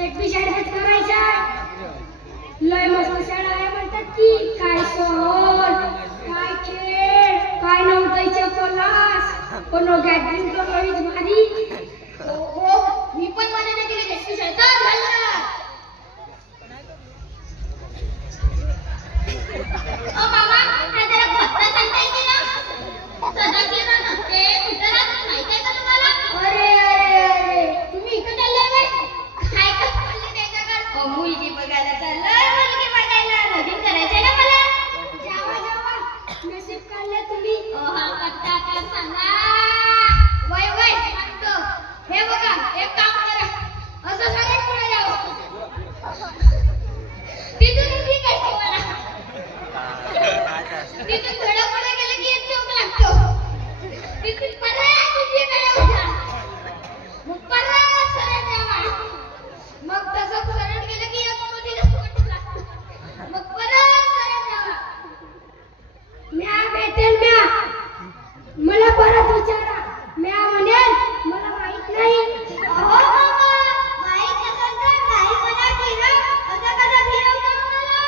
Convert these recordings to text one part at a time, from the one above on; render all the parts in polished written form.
late शाळेत करायच्या लय मस्त शाळा आहे म्हणतात की काय सर काय खेळ काय नव्हतायच्या क्लास पण गॅदरिंग तर लईच भारी हो मी पण मनाने केले लेट शाळेत घालणार ओ मामा काय जरा फक्त सांगता येते ना सदाशिव नसते कुठं राहत माहिती आहे का तुम्हाला अरे तुम्ही इकडे चाललाय काय चाललंय त्याच्याकडे मुलगी बघायला चाललोय मुलगी बघायला लगीन करायचंय ना मला जावा जावा नशीब काढलं तुम्ही हा पत्ता का सांगा वय सांगतो हे बघा एक काम करा असं सरळ पुढे जावं तिथून उभी काय मला तिथून थोडं पुढे गेलं की एक चौक लागतो तिथून परत उजवीकडे उठा मग परत सरळ जावा मग तसं सरळ गेलं की एक मोठीला स्पॉट लागतो मग परत सरळ जावा म्या भेटेल म्या मला परत विचारा म्या म्हणेल मला माहित नाही अहो मामा माहित नसेल तर नाही म्हणा की ना असं कसं फिरवता मला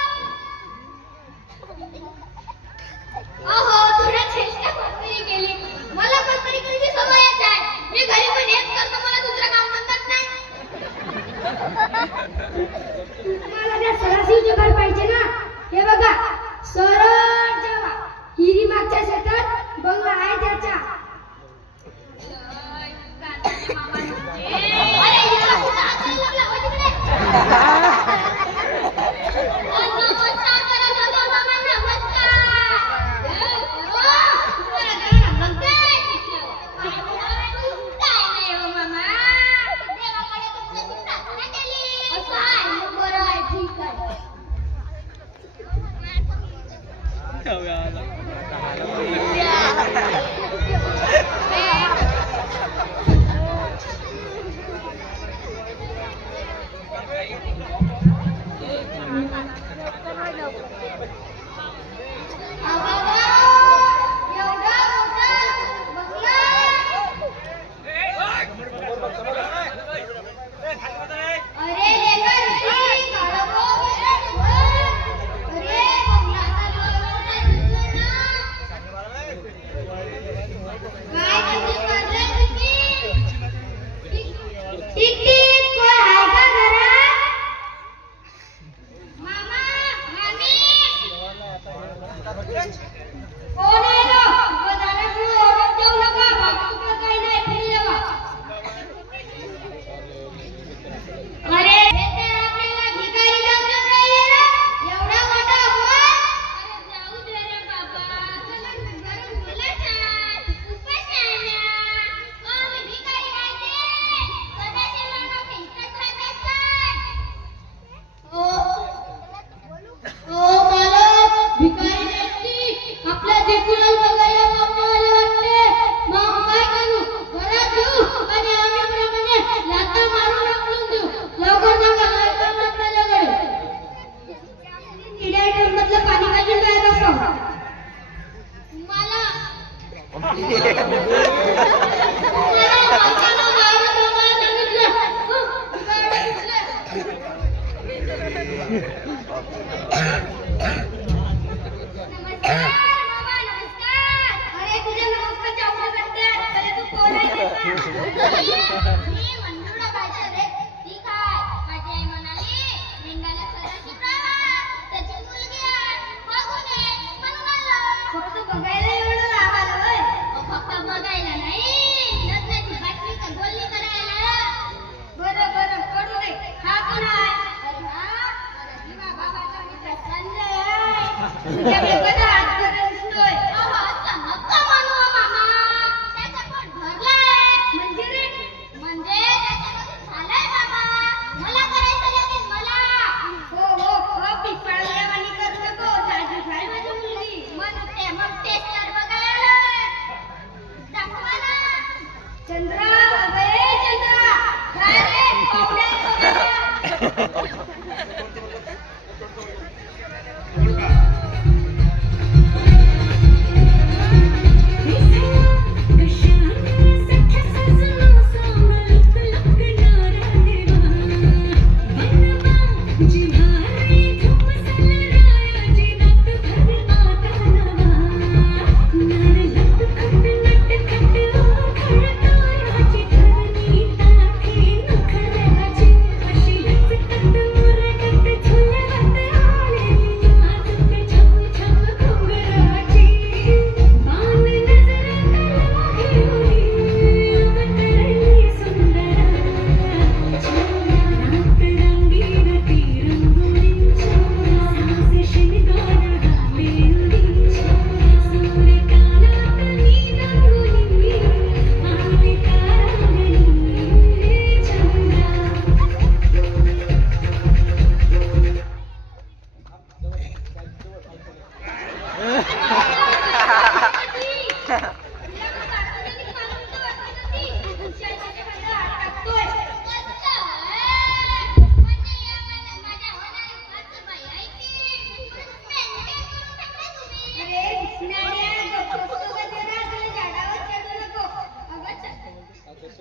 अहो थोडं चेष्टा कोणतरी केली मला कोणतरी केली सवयच आहे मी घरी पण हेच करतो मला दुसरं काम म्हणतात नाही मला त्या सरासरीचे घर पाहिजे ना हे बघा सरळ जावा हिरी मागच्या शेतात बंगला आहे त्याच्या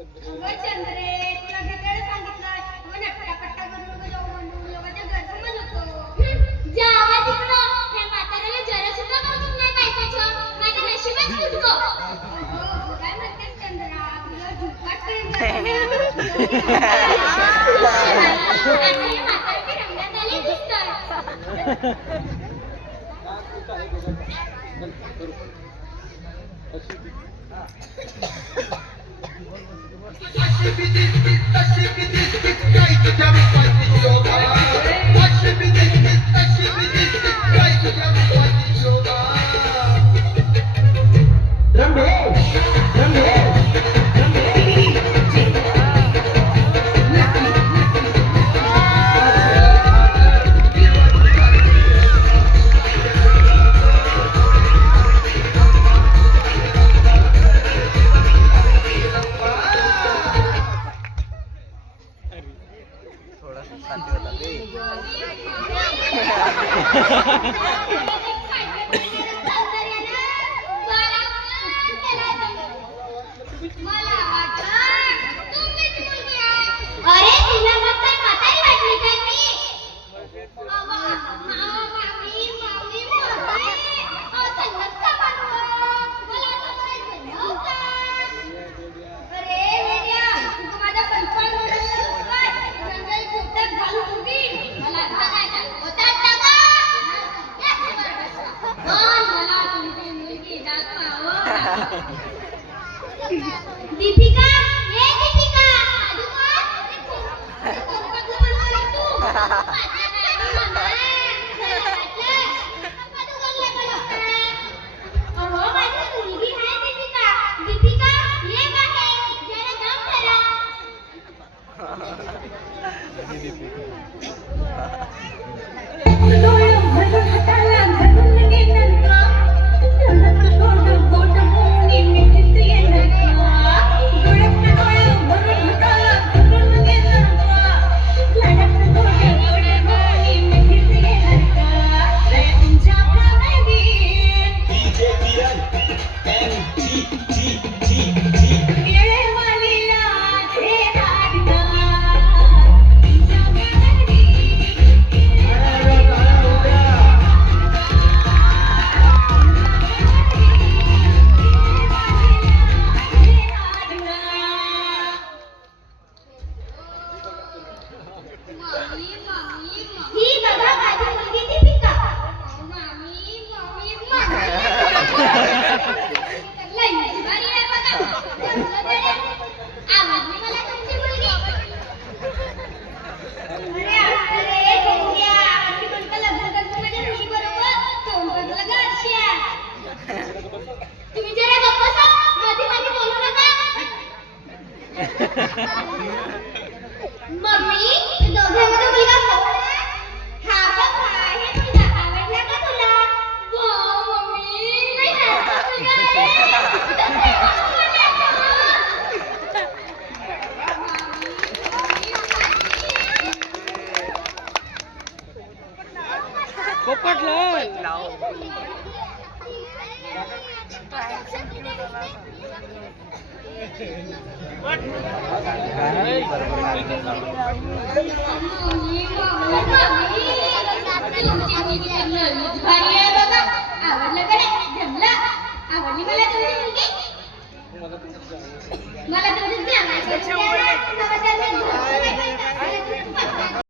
चंद्रे तुला किती सांगितलं मग नटकापट्टा करून नको जाऊ म्हणून लोकांच्या गैरसमज होतो जावा तिकडं हे म्हाताऱ्याला जरा सुद्धा कौतुक नाही बायकोचं माझं नशीबच फुटको काय म्हणतेस चंद्रा तुला झुकाट प्रेम करते आता हे म्हातारकी रंगात आले दिसतंय अरे तुला मग काय म्हातारी वाटली काय मी मामी मामी मामी असं नसतं म्हणून मला असं करायचं नव्हतं अरे वेड्या तू माझा पंचाल मोडला काय रंगाई पोटात घालून उभी मला आता काय पोटात टाका मला तुमची मुलगी दाखवा दीपिका हे दीपिका तुम्ही जरा गप्प बसा मध्ये मध्ये बोलू नका मम्मी दोघांमध्ये मुलगा कोण आहे हा बघ हे मुलगा आवडला का तुला हो मम्मी नाही हा मुलगा पोपटलाल मला तुमची